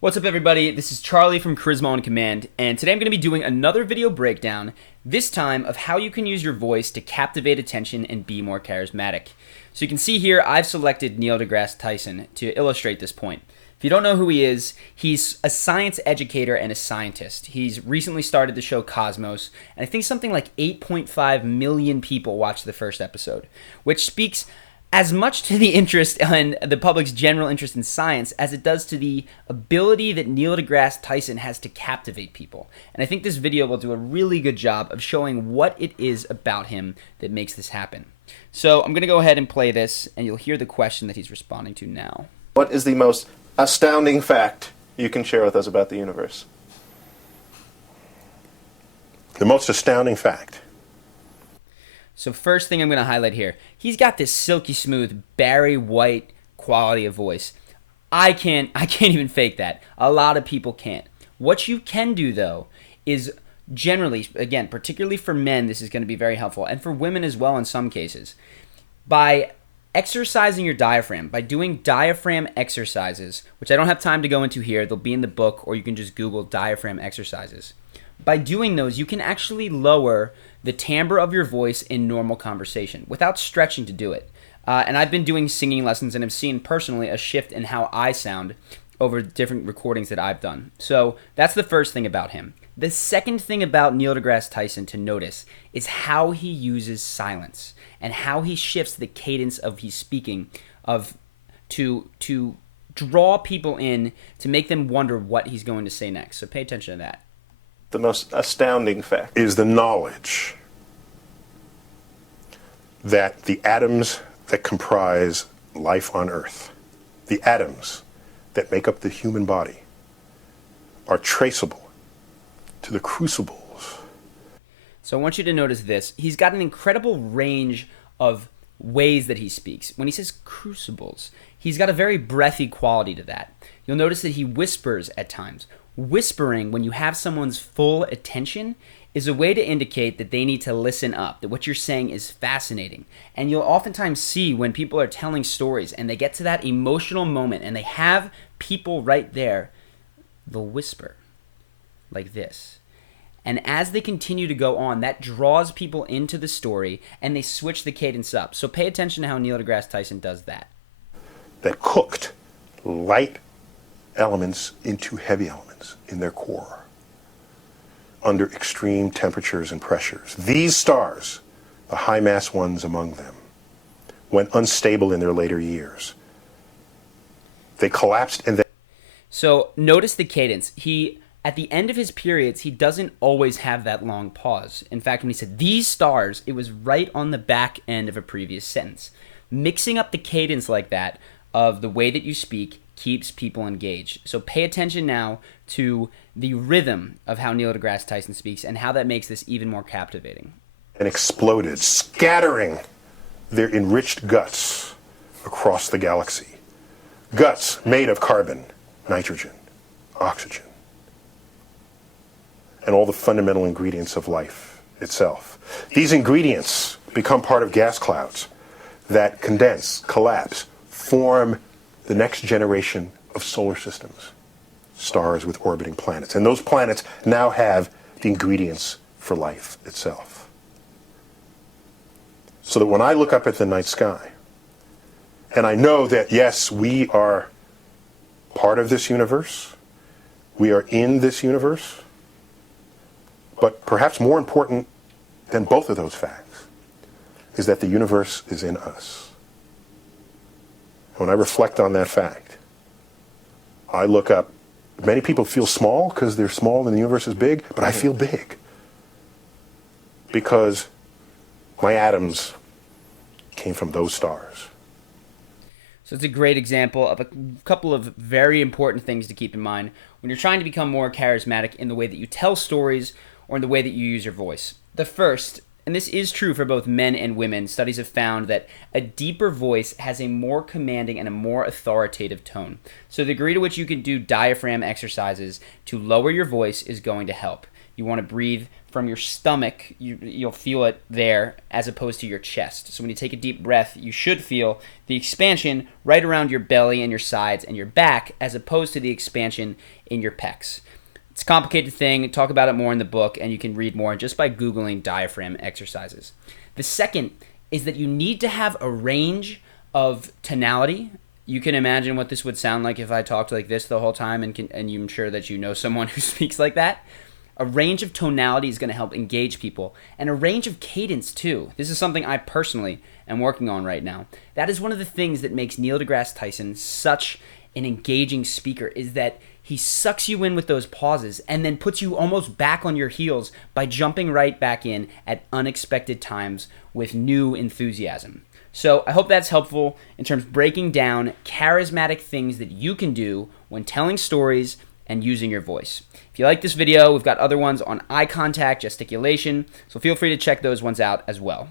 What's up, everybody? This is Charlie from Charisma on Command, and today I'm going to be doing another video breakdown, this time of how you can use your voice to captivate attention and be more charismatic. So you can see here, I've selected Neil Degrasse Tyson to illustrate this point. If you don't know who he is, he's a science educator and a scientist. He's recently started the show Cosmos, and I think something like 8.5 million people watched the first episode, which speaks as much to the interest and the public's general interest in science as it does to the ability that Neil deGrasse Tyson has to captivate people. And I think this video will do a really good job of showing what it is about him that makes this happen. So I'm going to go ahead and play this, and you'll hear the question that he's responding to now. What is the most astounding fact you can share with us about the universe? The most astounding fact. So first thing I'm going to highlight here, he's got this silky smooth Barry White quality of voice. I can't even fake that. A lot of people can't. What you can do though is generally, again, particularly for men, this is going to be very helpful, and for women as well in some cases, by exercising your diaphragm, by doing diaphragm exercises, which I don't have time to go into here. They'll be in the book, or you can just Google diaphragm exercises. By doing those, you can actually lower the timbre of your voice in normal conversation without stretching to do it. And I've been doing singing lessons and have seen personally a shift in how I sound over different recordings that I've done. So that's the first thing about him. The second thing about Neil deGrasse Tyson to notice is how he uses silence and how he shifts the cadence of his speaking to draw people in, to make them wonder what he's going to say next. So pay attention to that. The most astounding fact Is the knowledge that the atoms that comprise life on Earth, the atoms that make up the human body, are traceable to the crucibles. So I want you to notice this. He's got an incredible range of ways that he speaks. When he says crucibles, he's got a very breathy quality to that. You'll notice that he whispers at times. Whispering, when you have someone's full attention, is a way to indicate that they need to listen up, that what you're saying is fascinating. And you'll oftentimes see when people are telling stories and they get to that emotional moment and they have people right there, they'll whisper like this. And as they continue to go on, that draws people into the story and they switch the cadence up. So pay attention to how Neil deGrasse Tyson does that. That cooked light elements into heavy elements in their core under extreme temperatures and pressures. These stars, the high mass ones among them, when unstable in their later years, they collapsed and So notice the cadence. At the end of his periods, he doesn't always have that long pause. In fact, when he said these stars, it was right on the back end of a previous sentence. Mixing up the cadence like that of the way that you speak keeps people engaged. So pay attention now to the rhythm of how Neil deGrasse Tyson speaks and how that makes this even more captivating. and exploded, scattering their enriched guts across the galaxy. Guts made of carbon, nitrogen, oxygen, and all the fundamental ingredients of life itself. These ingredients become part of gas clouds that condense, collapse, form the next generation of solar systems, stars with orbiting planets. And those planets now have the ingredients for life itself. So that when I look up at the night sky, and I know that, yes, we are part of this universe, we are in this universe, but perhaps more important than both of those facts is that the universe is in us. When I reflect on that fact, I look up. Many people feel small because they're small and the universe is big, but I feel big because my atoms came from those stars. So it's a great example of a couple of very important things to keep in mind when you're trying to become more charismatic in the way that you tell stories or in the way that you use your voice. The first, and this is true for both men and women, studies have found that a deeper voice has a more commanding and a more authoritative tone. So the degree to which you can do diaphragm exercises to lower your voice is going to help. You want to breathe from your stomach. You'll feel it there as opposed to your chest. So when you take a deep breath, you should feel the expansion right around your belly and your sides and your back as opposed to the expansion in your pecs. It's a complicated thing. Talk about it more in the book, and you can read more just by Googling diaphragm exercises. The second is that you need to have a range of tonality. You can imagine what this would sound like if I talked like this the whole time, and I'm sure that you know someone who speaks like that. A range of tonality is going to help engage people, and a range of cadence too. This is something I personally am working on right now. That is one of the things that makes Neil Degrasse Tyson such an engaging speaker, is that he sucks you in with those pauses and then puts you almost back on your heels by jumping right back in at unexpected times with new enthusiasm. So I hope that's helpful in terms of breaking down charismatic things that you can do when telling stories and using your voice. If you like this video, we've got other ones on eye contact, gesticulation, so feel free to check those ones out as well.